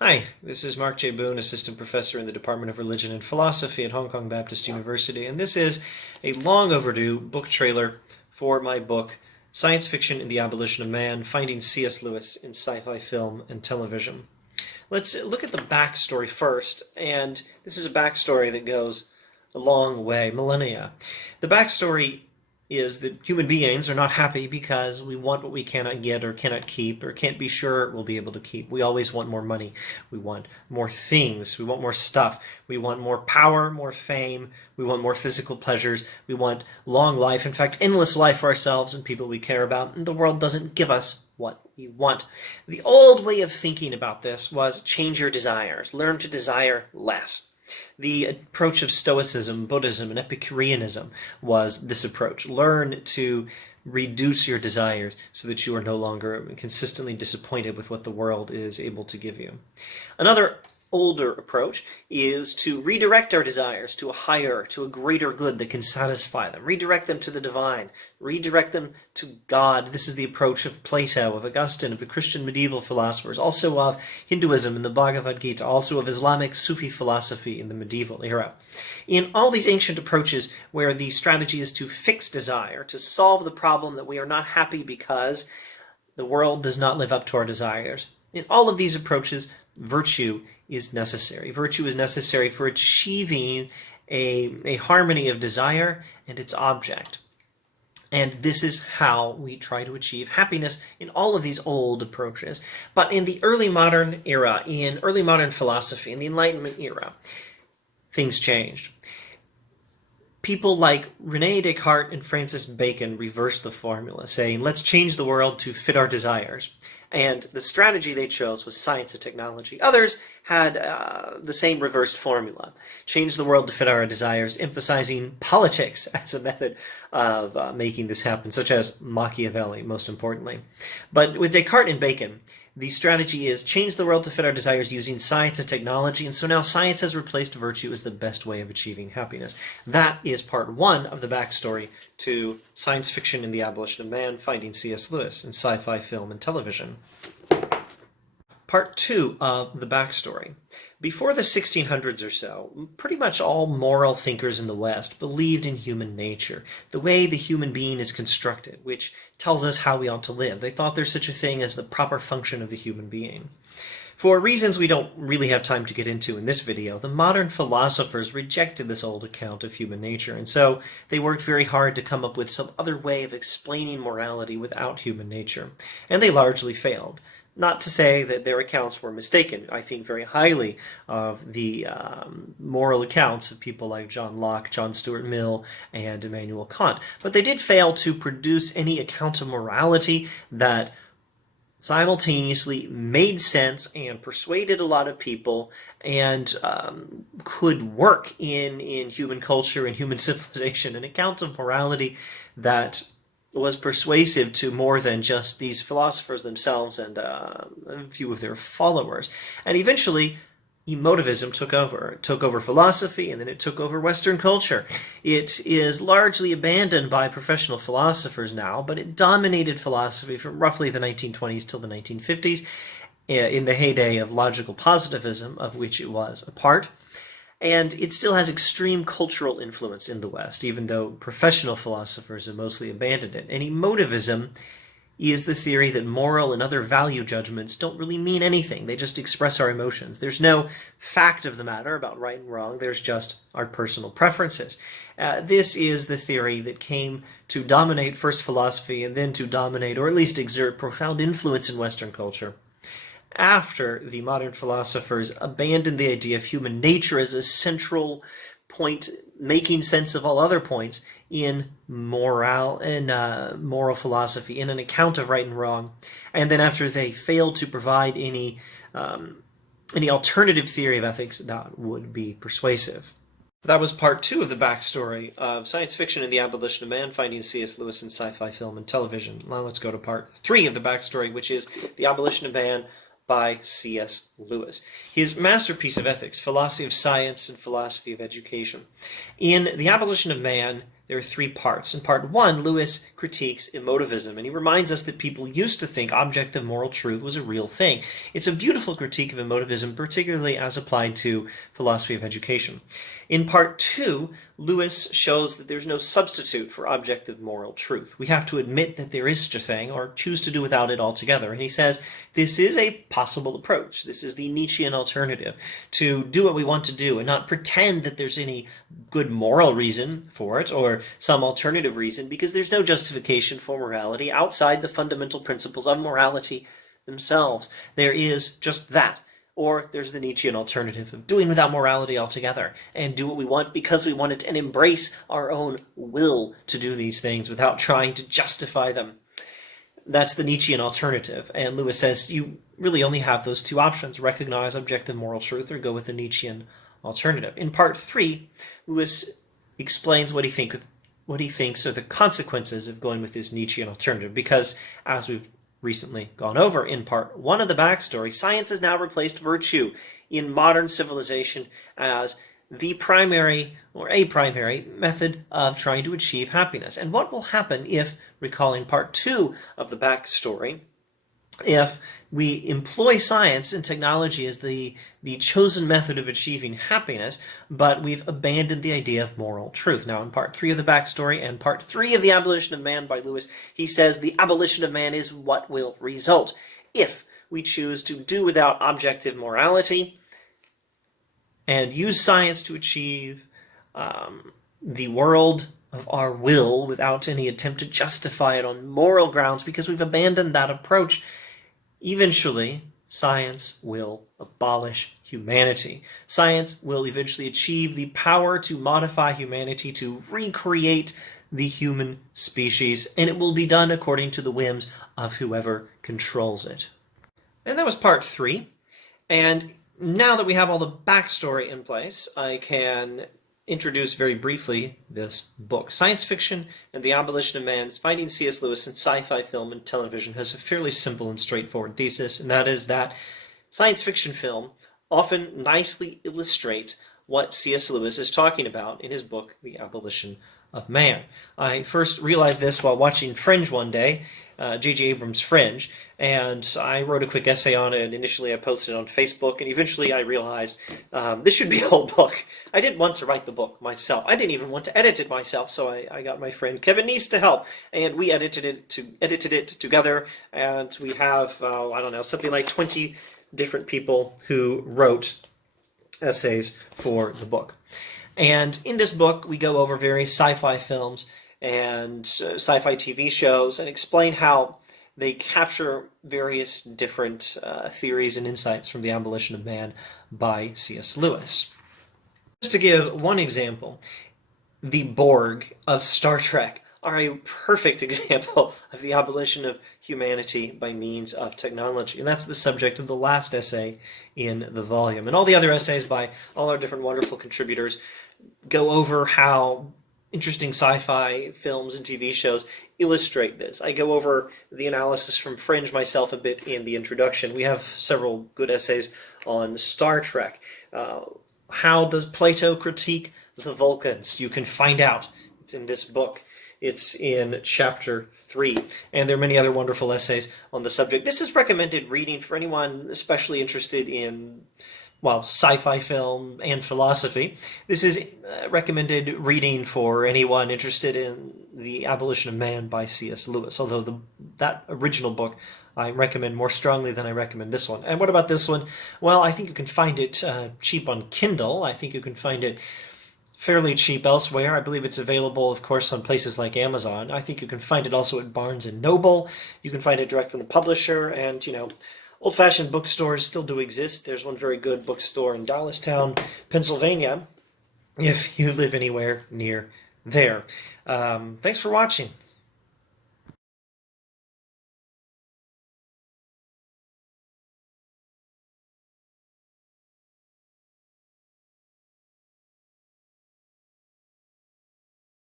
Hi, this is Mark J. Boone, Assistant Professor in the Department of Religion and Philosophy at Hong Kong Baptist University, and this is a long overdue book trailer for my book, Science Fiction and the Abolition of Man, Finding C.S. Lewis in Sci-Fi Film and Television. Let's look at the backstory first, and this is a backstory that goes a long way, millennia. The backstory is that human beings are not happy because we want what we cannot get or cannot keep or can't be sure we'll be able to keep. We always want more money. We want more things. We want more stuff. We want more power, more fame. We want more physical pleasures. We want long life, in fact, endless life for ourselves and people we care about, and the world doesn't give us what we want. The old way of thinking about this was change your desires. Learn to desire less. The approach of Stoicism, Buddhism, and Epicureanism was this approach. Learn to reduce your desires so that you are no longer consistently disappointed with what the world is able to give you. Another older approach is to redirect our desires to a higher, to a greater good that can satisfy them. Redirect them to the divine. Redirect them to God. This is the approach of Plato, of Augustine, of the Christian medieval philosophers, also of Hinduism in the Bhagavad Gita, also of Islamic Sufi philosophy in the medieval era. In all these ancient approaches where the strategy is to fix desire, to solve the problem that we are not happy because the world does not live up to our desires, in all of these approaches, virtue is necessary. Virtue is necessary for achieving a harmony of desire and its object. And this is how we try to achieve happiness in all of these old approaches. But in the early modern era, in early modern philosophy, in the Enlightenment era, things changed. People like René Descartes and Francis Bacon reversed the formula, saying, let's change the world to fit our desires. And the strategy they chose was science and technology. Others had the same reversed formula. Change the world to fit our desires, emphasizing politics as a method of making this happen, such as Machiavelli, most importantly. But with Descartes and Bacon, the strategy is change the world to fit our desires using science and technology, and so now science has replaced virtue as the best way of achieving happiness. That is part one of the backstory to Science Fiction and the Abolition of Man, Finding C.S. Lewis in Sci-Fi Film and Television. Part two of the backstory. Before the 1600s or so, pretty much all moral thinkers in the West believed in human nature, the way the human being is constructed, which tells us how we ought to live. They thought there's such a thing as the proper function of the human being. For reasons we don't really have time to get into in this video, the modern philosophers rejected this old account of human nature, and so they worked very hard to come up with some other way of explaining morality without human nature, and they largely failed. Not to say that their accounts were mistaken. I think very highly of the moral accounts of people like John Locke, John Stuart Mill, and Immanuel Kant. But they did fail to produce any account of morality that simultaneously made sense and persuaded a lot of people and could work in human culture and human civilization. An account of morality that was persuasive to more than just these philosophers themselves and a few of their followers. And eventually, emotivism took over. It took over philosophy, and then it took over Western culture. It is largely abandoned by professional philosophers now, but it dominated philosophy from roughly the 1920s till the 1950s, in the heyday of logical positivism, of which it was a part. And it still has extreme cultural influence in the West, even though professional philosophers have mostly abandoned it. And emotivism is the theory that moral and other value judgments don't really mean anything. They just express our emotions. There's no fact of the matter about right and wrong. There's just our personal preferences. This is the theory that came to dominate first philosophy and then to dominate, or at least exert, profound influence in Western culture after the modern philosophers abandoned the idea of human nature as a central point, making sense of all other points in moral philosophy, in an account of right and wrong. And then after they failed to provide any alternative theory of ethics that would be persuasive. That was part two of the backstory of Science Fiction and the Abolition of Man, Finding C.S. Lewis in Sci-Fi Film and Television. Now let's go to part three of the backstory, which is The Abolition of Man by C.S. Lewis. His masterpiece of ethics, Philosophy of Science and Philosophy of Education. In The Abolition of Man, there are three parts. In part one, Lewis critiques emotivism, and he reminds us that people used to think objective moral truth was a real thing. It's a beautiful critique of emotivism, particularly as applied to philosophy of education. In part two, Lewis shows that there's no substitute for objective moral truth. We have to admit that there is such a thing, or choose to do without it altogether. And he says this is a possible approach. This is the Nietzschean alternative, to do what we want to do and not pretend that there's any good moral reason for it or some alternative reason, because there's no justification for morality outside the fundamental principles of morality themselves. There is just that. Or there's the Nietzschean alternative of doing without morality altogether and do what we want because we want it, and embrace our own will to do these things without trying to justify them. That's the Nietzschean alternative. And Lewis says you really only have those two options: recognize objective moral truth or go with the Nietzschean alternative. In part three, Lewis explains what he thinks are the consequences of going with this Nietzschean alternative, because as we've recently gone over in part one of the backstory, science has now replaced virtue in modern civilization as the primary or a primary method of trying to achieve happiness. And what will happen if, recalling part two of the backstory, if we employ science and technology as the chosen method of achieving happiness, but we've abandoned the idea of moral truth? Now, in part three of the backstory and part three of The Abolition of Man by Lewis, he says the abolition of man is what will result if we choose to do without objective morality and use science to achieve the world of our will without any attempt to justify it on moral grounds, because we've abandoned that approach. Eventually, science will abolish humanity. Science will eventually achieve the power to modify humanity, to recreate the human species, and it will be done according to the whims of whoever controls it. And that was part three. And now that we have all the backstory in place, I can introduce very briefly this book. Science Fiction and the Abolition of Man, Finding C.S. Lewis in Sci-Fi Film and Television, has a fairly simple and straightforward thesis, and that is that science fiction film often nicely illustrates what C.S. Lewis is talking about in his book, The Abolition of Man. I first realized this while watching Fringe one day, J.J. Abrams' Fringe, and I wrote a quick essay on it, and initially I posted it on Facebook, and eventually I realized this should be a whole book. I didn't want to write the book myself. I didn't even want to edit it myself, so I got my friend Kevin Neese to help, and we edited it together, and we have, I don't know, something like 20 different people who wrote essays for the book. And in this book, we go over various sci-fi films and sci-fi TV shows and explain how they capture various different theories and insights from The Abolition of Man by C.S. Lewis. Just to give one example, the Borg of Star Trek are a perfect example of the abolition of humanity by means of technology. And that's the subject of the last essay in the volume. And all the other essays by all our different wonderful contributors go over how interesting sci-fi films and TV shows illustrate this. I go over the analysis from Fringe myself a bit in the introduction. We have several good essays on Star Trek. How does Plato critique the Vulcans? You can find out. It's in this book. It's in chapter 3. And there are many other wonderful essays on the subject. This is recommended reading for anyone especially interested in, well, sci-fi film and philosophy. This is recommended reading for anyone interested in The Abolition of Man by C.S. Lewis, although that original book I recommend more strongly than I recommend this one. And what about this one? Well, I think you can find it cheap on Kindle. I think you can find it fairly cheap elsewhere. I believe it's available, of course, on places like Amazon. I think you can find it also at Barnes & Noble. You can find it direct from the publisher, and, old-fashioned bookstores still do exist. There's one very good bookstore in Dallastown, Pennsylvania, if you live anywhere near there. Thanks for watching.